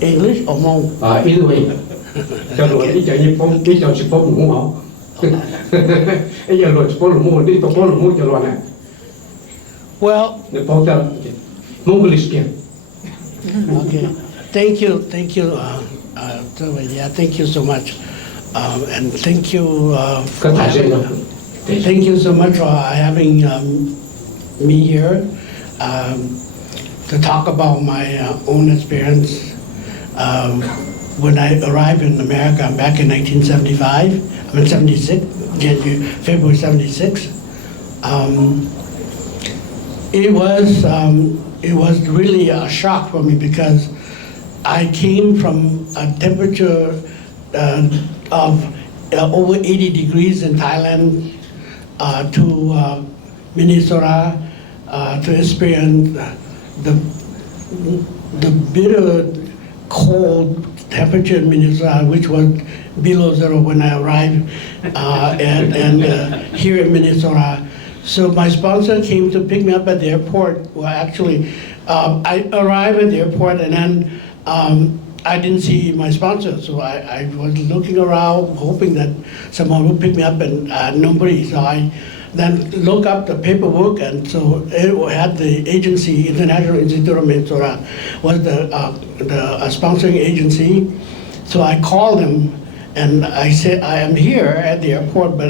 English or Hmong? Either way. Cho rồi đi chạy nhịp phong, đi chọn chụp phong cũng họ. Bây giờ rồi chụp phong mua đi chụp phong mua cho rồi này. Well, The phong cho Mongolish kia. okay. Thank you. Yeah, thank you so much. And thank you Có tài gì đâu. thank you so much for having me here to talk about my own experience. When I arrived in America back in 1975, 76, February 76, it was really a shock for me because I came from a temperature of over 80 degrees in Thailand to Minnesota to experience the bitter cold temperature in Minnesota, which was below zero when I arrived, and here in Minnesota. So my sponsor came to pick me up at the airport. Well, actually, I arrived at the airport and then I didn't see my sponsor. So I was looking around, hoping that someone would pick me up, and nobody. So I then looked up the paperwork, and so it had the agency, International Institute of Minnesota, was the sponsoring agency. So I called them, and I said, I am here at the airport, but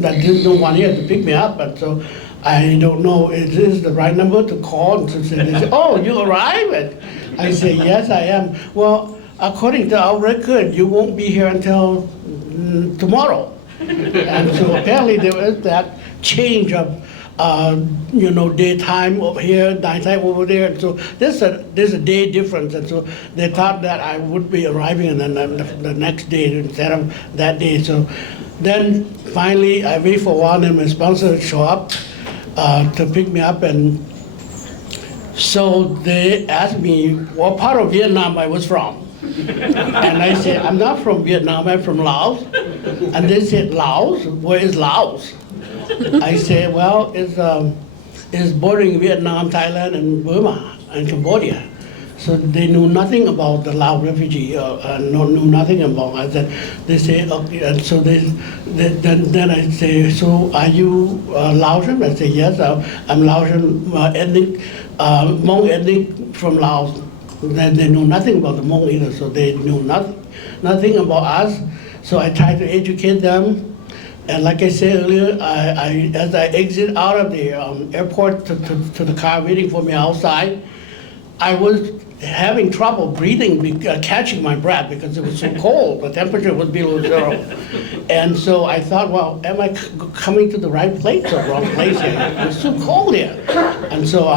there's no one here to pick me up, and so I don't know, is this the right number to call? And so they said, oh, you arrived? I said, yes, I am. Well, according to our record, you won't be here until tomorrow. And so apparently there was that change of, daytime over here, nighttime over there. And so there's a day difference. And so they thought that I would be arriving and then the next day instead of that day. So then finally I wait for a while and my sponsor show up to pick me up. And so they asked me what part of Vietnam I was from. And I said, I'm not from Vietnam, I'm from Laos. And they said, Laos? Where is Laos? I said, well, it's bordering Vietnam, Thailand, and Burma, and Cambodia. So they knew nothing about the Lao refugee, knew nothing about. I said, they say, okay, and so then I say, so are you Laotian? I say, yes, I'm Laotian ethnic, Hmong ethnic from Laos. Then they knew nothing about the Hmong either, so they knew nothing about us. So I tried to educate them. And like I said earlier, as I exit out of the airport to the car waiting for me outside, I was having trouble breathing, catching my breath because it was so cold. The temperature was below zero. And so I thought, well, am I coming to the right place or wrong place here? It was so cold here. And so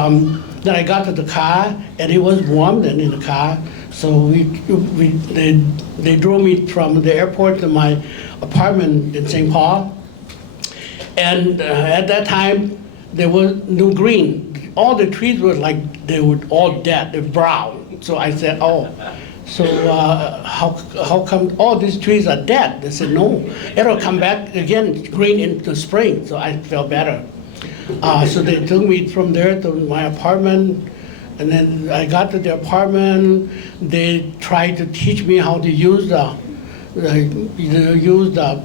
then I got to the car, and it was warm then in the car. So they drove me from the airport to my apartment in St. Paul. And at that time, there was no green. All the trees were they were all dead, they're brown. So I said, oh, so how come all these trees are dead? They said, no, it'll come back again green in the spring. So I felt better. So they took me from there to my apartment. And then I got to the apartment. They tried to teach me how to use the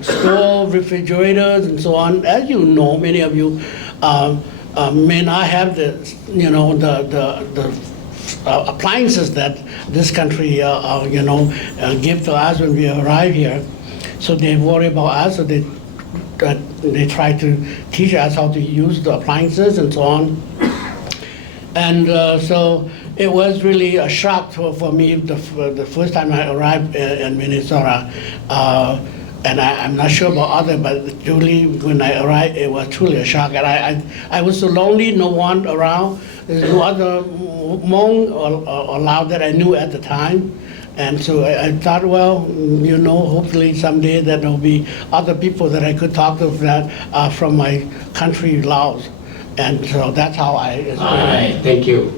stove, refrigerators, and so on. As you know, many of you may not have the appliances that this country give to us when we arrive here. So they worry about us. So they try to teach us how to use the appliances and so on. And so it was really a shock for me the first time I arrived in Minnesota. And I'm not sure about others, but truly when I arrived, it was truly a shock. And I was so lonely, no one around. There's no other Hmong or Lao that I knew at the time. And so I thought, well, hopefully someday that there'll be other people that I could talk to that are from my country, Laos. And so that's how I experienced it. Thank you.